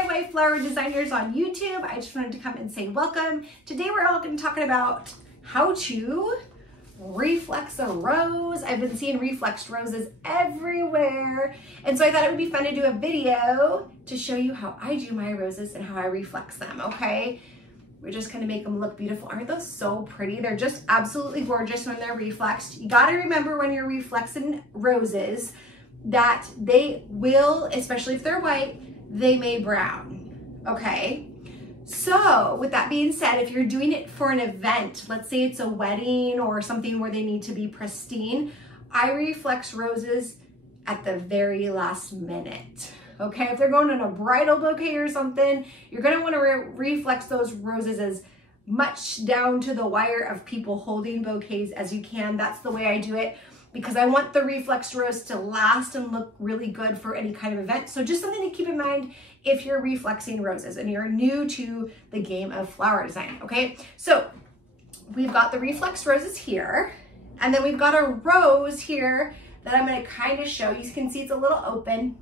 DIY flower designers on YouTube. I just wanted to come and say welcome. Today we're all going to be talking about how to reflex a rose. I've been seeing reflexed roses everywhere, and so I thought it would be fun to do a video to show you how I do my roses and how I reflex them, okay? We're just gonna make them look beautiful. Aren't those so pretty? They're just absolutely gorgeous when they're reflexed. You gotta remember when you're reflexing roses that they will, especially if they're white, they may brown, okay? So with that being said, if you're doing it for an event, let's say it's a wedding or something where they need to be pristine, I reflex roses at the very last minute. Okay, if they're going in a bridal bouquet or something, you're gonna wanna reflex those roses as much down to the wire of people holding bouquets as you can. That's the way I do it because I want the reflexed rose to last and look really good for any kind of event. So just something to keep in mind if you're reflexing roses and you're new to the game of flower design, okay? So we've got the reflexed roses here, and then we've got a rose here that I'm gonna kind of show. You can see it's a little open.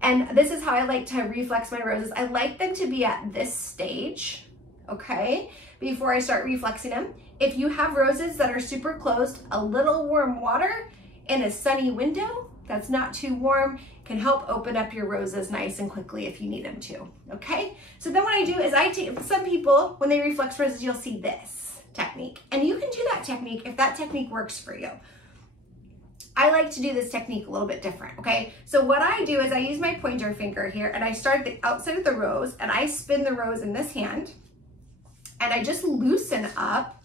And this is how I like to reflex my roses. I like them to be at this stage, okay, before I start reflexing them. If you have roses that are super closed, a little warm water in a sunny window that's not too warm can help open up your roses nice and quickly if you need them to, okay? So then what I do is I take, some people, when they reflex roses, you'll see this technique. And you can do that technique if that technique works for you. I like to do this technique a little bit different, okay? So what I do is I use my pointer finger here and I start at the outside of the rose and I spin the rose in this hand and I just loosen up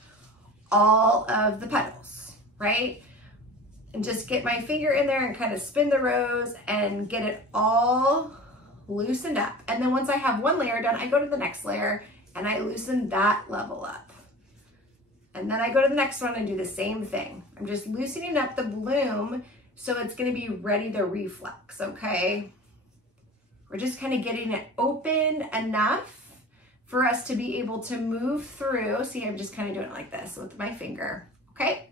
all of the petals, right? And just get my finger in there and kind of spin the rose and get it all loosened up. And then once I have one layer done, I go to the next layer and I loosen that level up. And then I go to the next one and do the same thing. I'm just loosening up the bloom so it's gonna be ready to reflex, okay? We're just kind of getting it open enough for us to be able to move through. See, I'm just kind of doing it like this with my finger, okay?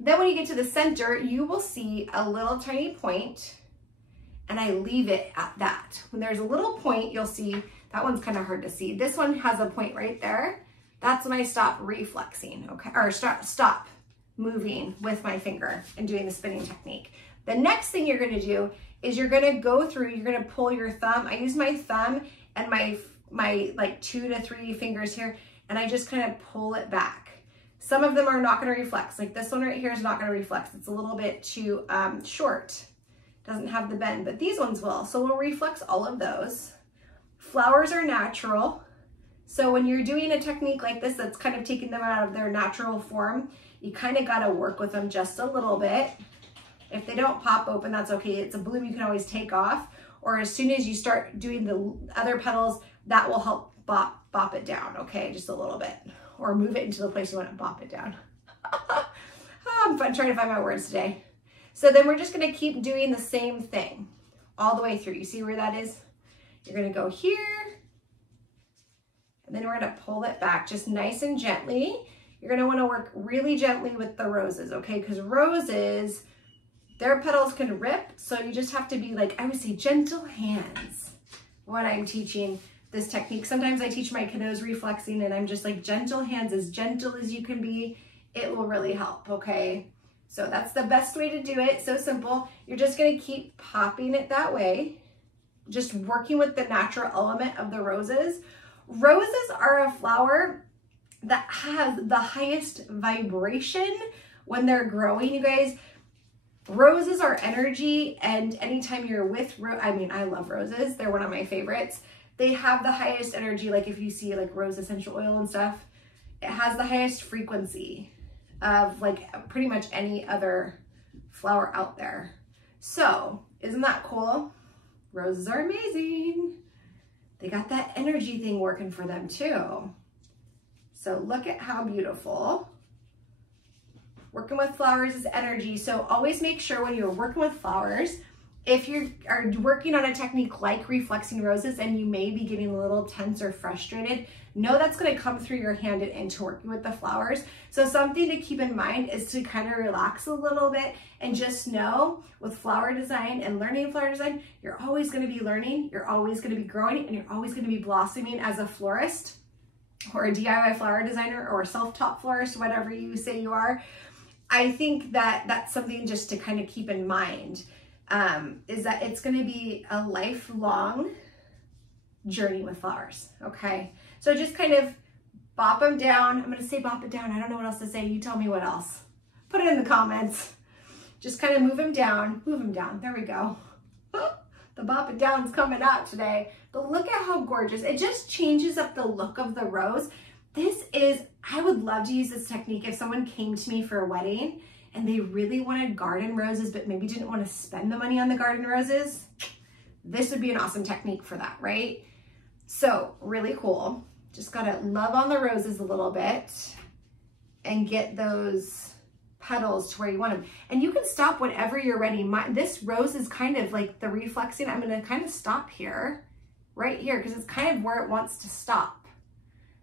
Then when you get to the center, you will see a little tiny point and I leave it at that. When there's a little point, you'll see, that one's kind of hard to see. This one has a point right there. That's when I stop reflexing, okay? Or stop moving with my finger and doing the spinning technique. The next thing you're gonna do is you're gonna go through, you're gonna pull your thumb. I use my thumb and my like 2 to 3 fingers here, and I just kind of pull it back. Some of them are not gonna reflex. Like this one right here is not gonna reflex. It's a little bit too short. Doesn't have the bend, but these ones will. So we'll reflex all of those. Flowers are natural. So when you're doing a technique like this that's kind of taking them out of their natural form, you kind of got to work with them just a little bit. If they don't pop open, that's okay. It's a bloom you can always take off, or as soon as you start doing the other petals, that will help bop it down, okay, just a little bit, or move it into the place you want to bop it down. I'm trying to find my words today. So then we're just going to keep doing the same thing all the way through. You see where that is? You're going to go here. And then we're gonna pull it back just nice and gently. You're gonna wanna work really gently with the roses, okay? Because roses, their petals can rip, so you just have to be like, I would say gentle hands when I'm teaching this technique. Sometimes I teach my kiddos reflexing and I'm just like, gentle hands, as gentle as you can be. It will really help, okay? So that's the best way to do it, so simple. You're just gonna keep popping it that way, just working with the natural element of the roses. Roses are a flower that has the highest vibration when they're growing, you guys. Roses are energy, and anytime you're with, I love roses. They're one of my favorites. They have the highest energy, like if you see like rose essential oil and stuff, it has the highest frequency of like pretty much any other flower out there. So, isn't that cool? Roses are amazing. They got that energy thing working for them too. So look at how beautiful. Working with flowers is energy. So always make sure when you're working with flowers, If you are working on a technique like reflexing roses and you may be getting a little tense or frustrated, know that's going to come through your hand and into working with the flowers. So something to keep in mind is to kind of relax a little bit and just know with flower design and learning flower design, you're always going to be learning, you're always going to be growing, and you're always going to be blossoming as a florist or a DIY flower designer or a self-taught florist, whatever you say you are. I think that that's something just to kind of keep in mind. Is that it's going to be a lifelong journey with flowers, okay? So just kind of bop them down. I'm going to say bop it down. I don't know what else to say. You tell me what else. Put it in the comments. Just kind of move them down. Move them down. There we go. The bop it down's coming out today. But look at how gorgeous. It just changes up the look of the rose. This is, I would love to use this technique if someone came to me for a wedding and they really wanted garden roses, but maybe didn't want to spend the money on the garden roses. This would be an awesome technique for that, right? So really cool. Just gotta love on the roses a little bit and get those petals to where you want them. And you can stop whenever you're ready. This rose is kind of like the reflexing. I'm gonna kind of stop here, right here, because it's kind of where it wants to stop.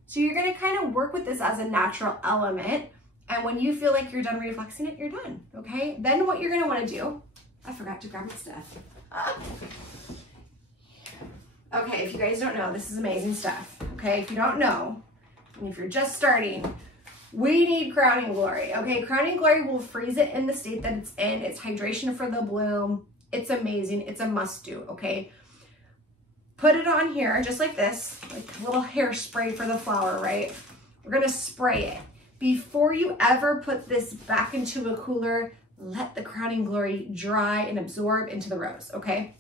So you're gonna kind of work with this as a natural element. And when you feel like you're done reflexing it, you're done, okay? Then what you're gonna wanna do, I forgot to grab my stuff. Okay, if you guys don't know, this is amazing stuff, okay? If you don't know, and if you're just starting, we need Crowning Glory, okay? Crowning Glory will freeze it in the state that it's in. It's hydration for the bloom. It's amazing, it's a must do, okay? Put it on here, just like this, like a little hairspray for the flower, right? We're gonna spray it. Before you ever put this back into a cooler, let the Crowning Glory dry and absorb into the rose, okay?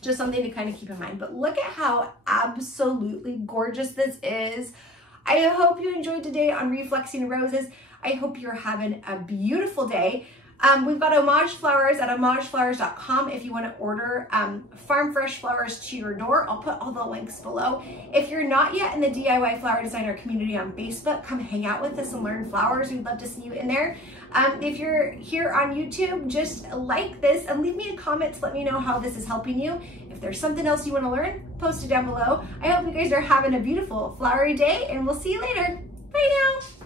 Just something to kind of keep in mind. But look at how absolutely gorgeous this is. I hope you enjoyed today on Reflexing Roses. I hope you're having a beautiful day. We've got homage flowers at homageflowers.com if you want to order farm fresh flowers to your door. I'll put all the links below. If you're not yet in the DIY flower designer community on Facebook, come hang out with us and learn flowers. We'd love to see you in there. If you're here on YouTube, just like this and leave me a comment to let me know how this is helping you. If there's something else you want to learn, post it down below. I hope you guys are having a beautiful flowery day, and we'll see you later. Bye now.